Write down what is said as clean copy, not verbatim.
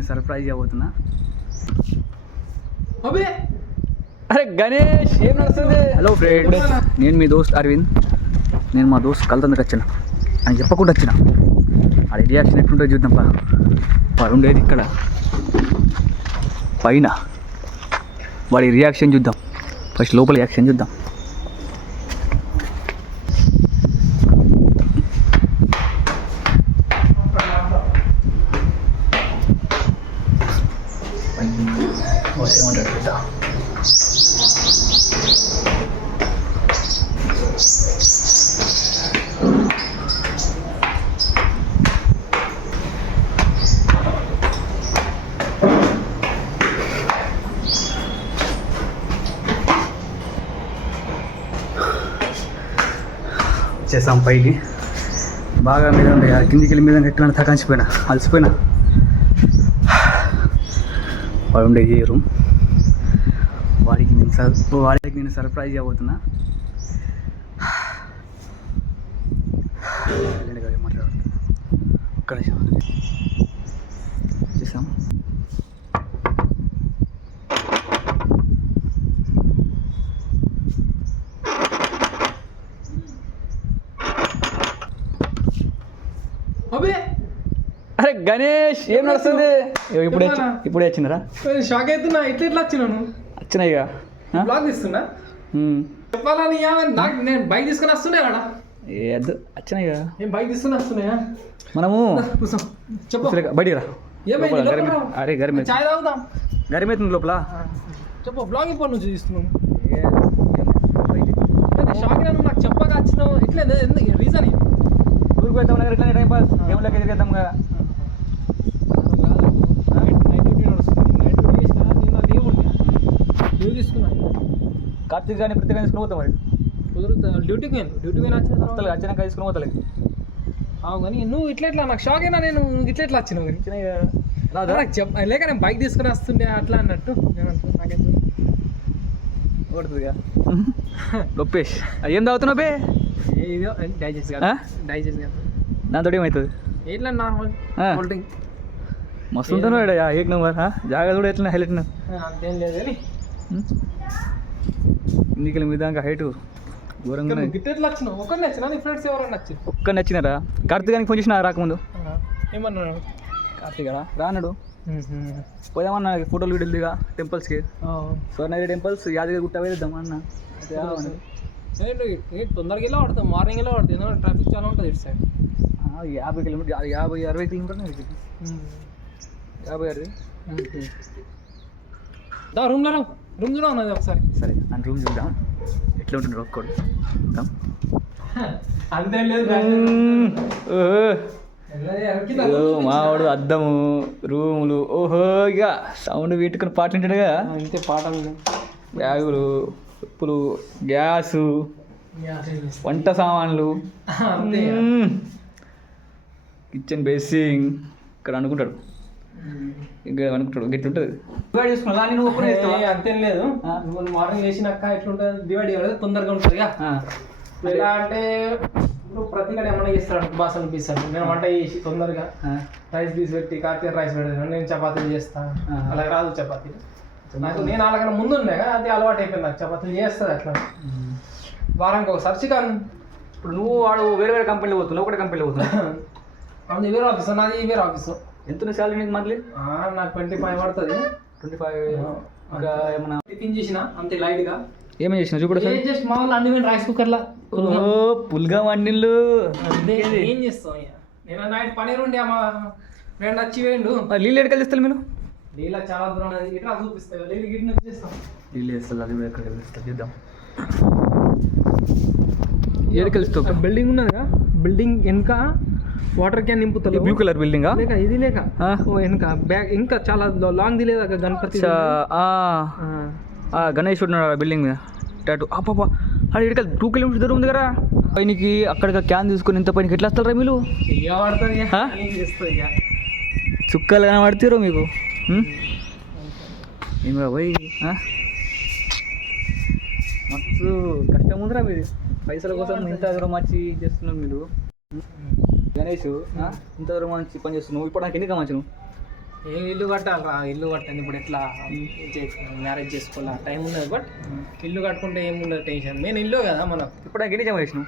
నేను సర్ప్రైజ్ చేయబోతున్నా. అరే గణేష్ ఏం నడుస్తుంది? హలో ఫ్రెండ్స్, నేను మీ దోస్త్ అరవింద్. నేను మా దోస్త్ కలుతందుకు వచ్చిన అని చెప్పకుండా వచ్చిన. అది రియాక్షన్ ఎట్లుంటుందో చూద్దాం. వాడు ఉండేది ఇక్కడ పైన, వాడి రియాక్షన్ చూద్దాం. ఫస్ట్ లోపల రియాక్షన్ చూద్దాం. ఏమంటాడు బిడ్డ? చేసాం పైకి. బాగా మీద ఉండే కిందికి వెళ్ళి మీద ఎట్లా తకాంచిపోయినా, అలసిపోయినా. వాడు ఉండే ఈ రూమ్. వాడికి నేను సర్ప్రైజ్ చేయబోతున్నా. మాట్లాడుతున్నా ఒక్క నిమిషం చేసాం. అరే గణేష్ ఏం నడుస్తుంది? ఇప్పుడే వచ్చిందరా? షాక్ అవుతున్నా. ఇట్లా వచ్చినాను. వచ్చినాయి ఇక బ్లాగ్ తీస్తున్నా. చెప్పాలని నాకు నేను బైక్ తీసుకుని వస్తున్నాయి కదా. ఏదో వచ్చినాయి ఇక. నేను బైక్ తీసుకుని వస్తున్నాయా? మనము చెప్పు బయటికి రా. ఏమైంది? అరే గరిమే చాయ్ తాగుదాం. గరిమేతుంది లోపల. చెప్పు బ్లాగ్ ఇప్పటి నుంచి తీస్తున్నాను. షాక్ అయినా నాకు చెప్పక వచ్చినావు. ఇట్లా రీజన్ ఊరికి పోతాం దగ్గర ఇట్లా టైం పాస్ గేమ్ లెక్క తిరిగేద్దాం కదా. లీవ్ తీసుకున్నా. కార్తీక్ కానీ ప్రత్యేకంగా తీసుకుని పోతాం. మరి కుదురుతా. డ్యూటీకి వచ్చిన వచ్చినాక తీసుకుని పోతా. కానీ నువ్వు ఇట్లా నాకు షాక్ అయినా. నేను ఇట్లా వచ్చినావు కానీ లేక నేను బైక్ తీసుకుని వస్తుండే అట్లా అన్నట్టు నాకేం కొడుతుందిగా. గొప్పేష్ ఏం తాగుతున్నావు బే? ఏదో డైజెస్ట్ కాదు. దాంతో ఏమవుతుంది? ఎట్లా నార్మల్ కూల్ డ్రింక్ మస్తు ఉంటాను ఏక్ నెంబర్. జాగ్రత్త కూడా ఎట్లా హైలైట్ అంతేం లేదు కానీ ఇందుకెళ్ళి మీ దాకా హైట్ ఘోరంగా గిట్టెట్లు వచ్చినావు. ఒక్కరిని నచ్చిన నీ ఫ్రెండ్స్ ఎవరైనా నచ్చింది? ఒక్కరిని నచ్చినారా? కార్తీక్ గారికి ఫోన్ చేసిన రాకముందు. ఏమన్నాడు కార్తీక్ గారా? రాన్నాడు. పోదామన్నా ఫోటోలు వీడియోలు దిగా టెంపుల్స్కి. స్వర్ణగిరి టెంపుల్స్, యాదగిరి గుట్ట వేద్దాం అన్న. తొందరగా వెళ్ళి పడతాం. మార్నింగ్ వెళ్ళి పడుతుంది. ఎందుకంటే ట్రాఫిక్ చాలా ఉంటుంది ఇటు సైడ్. 50 కిలోమీటర్ 60 కిలోమీటర్ 50 దా రూమ్ చూడ ఉన్నది ఒకసారి. సరే అని రూమ్ చూద్దాం ఎట్లా ఉంటుంది ఒక్కడు. అంతేం లేదు. మావాడు అద్దము రూములు. ఓహో ఇక సౌండ్ పెట్టుకుని పాటలు వింటాడుగా. అంతే పాటలు, బ్యాగులు, ఉప్పులు, గ్యాసు, వంట సామాన్లు, కిచెన్ బేసింగ్ ఇక్కడ అనుకుంటాడు. ఇక్కడ అనుకుంటాడు గట్టి ఉంటుంది. డివైడ్ చేసుకున్నా నువ్వు అంతేం లేదు. మార్నింగ్ వేసినాక ఎట్లుంటుంది డివైడ్ చేయలేదు. తొందరగా ఉంటుంది. ఎలా అంటే ఇప్పుడు ప్రతి గడ ఏమన్నా చేస్తాడు బాసలు పీస్తాడు. నేను వంట చేసి తొందరగా రైస్ తీసి పెట్టి కార్తీక రైస్ పెడతాను. నేను చపాతీలు చేస్తాను. అలాగే రాదు చపాతీలు నాకు. నేను అలాగనే ముందు ఉండే అది అలవాటు అయిపోయింది నాకు. చపాతీలు చేస్తుంది అట్లా వారానికి ఒకసారి చికెన్. ఇప్పుడు నువ్వు వాడు వేరే వేరే కంపెనీలో పోతున్నావు, ఒకటే కంపెనీలో పోతున్నావు. అది వేరే ఆఫీసు, నాది వేరే ఆఫీసు. ఎంత శాలరీ నీకు మంత్లీ? నాకు 25 పడుతుంది. 25. ఇంకా ఏమన్నా టిఫిన్ చేసిన అంతే లైట్గా. ఏమేమి చేసినా చూడ జస్ట్ మామూలు అన్ని రైస్ కుక్కర్లా పుల్గా వండిళ్ళు. ఏం చేస్తాం ఇక. నేను నైట్ పనీర్ ఉండే మా ఫ్రెండ్ వచ్చి వేయండు. నీళ్ళు ఎక్కడికి ఇస్తారు మీరు? నీళ్ళ చాలా దూరం ఇట్లా చూపిస్తాయి. నీళ్ళు గిట్ల చేస్తాం. నీళ్ళు వేస్తారు అది ఎక్కడ వెళ్తారు చూద్దాం. ఏడుకెళ్తావు? బిల్డింగ్ ఉన్నదిగా. బిల్డింగ్ వెనుక వాటర్ క్యాన్ నింపుతారు. బ్లూ కలర్ బిల్డింగ్ లేక ఇది లేక వెనుక బ్యాగ్ ఇంకా చాలా లాంగ్ ది లేదా గణపతి గణేష్ ఉన్నాడు బిల్డింగ్ మీద టాటూ. పాప అది ఇక్కడ 2 కిలోమీటర్స్ దూరం ఉంది కదా. పైనకి అక్కడ క్యాన్ తీసుకుని ఇంత పైనకి ఎట్లా వస్తారా మీరు? చుక్కలు కనబడతారు మీకు. ఏమి పోయి మస్తు కష్టం ఉందిరా మీరు. పైసల కోసం ఇంత దూరం వచ్చి చేస్తున్నావు మీరు. గణేష్ ఇంత దూరం మంచి పని చేస్తున్నావు. ఇప్పుడు నాకు ఎన్ని కావచ్చు నువ్వు? ఏం ఇల్లు కట్టాలరా, ఇల్లు కట్టండి ఇప్పుడు ఎట్లా మ్యారేజ్ చేసుకోవాలా టైం ఉన్నది. బట్ ఇల్లు కట్టుకుంటే ఏముండదు టెన్షన్. నేను ఇల్లు కదా మనం ఇప్పుడు ఎన్ని జమ చేసినావు?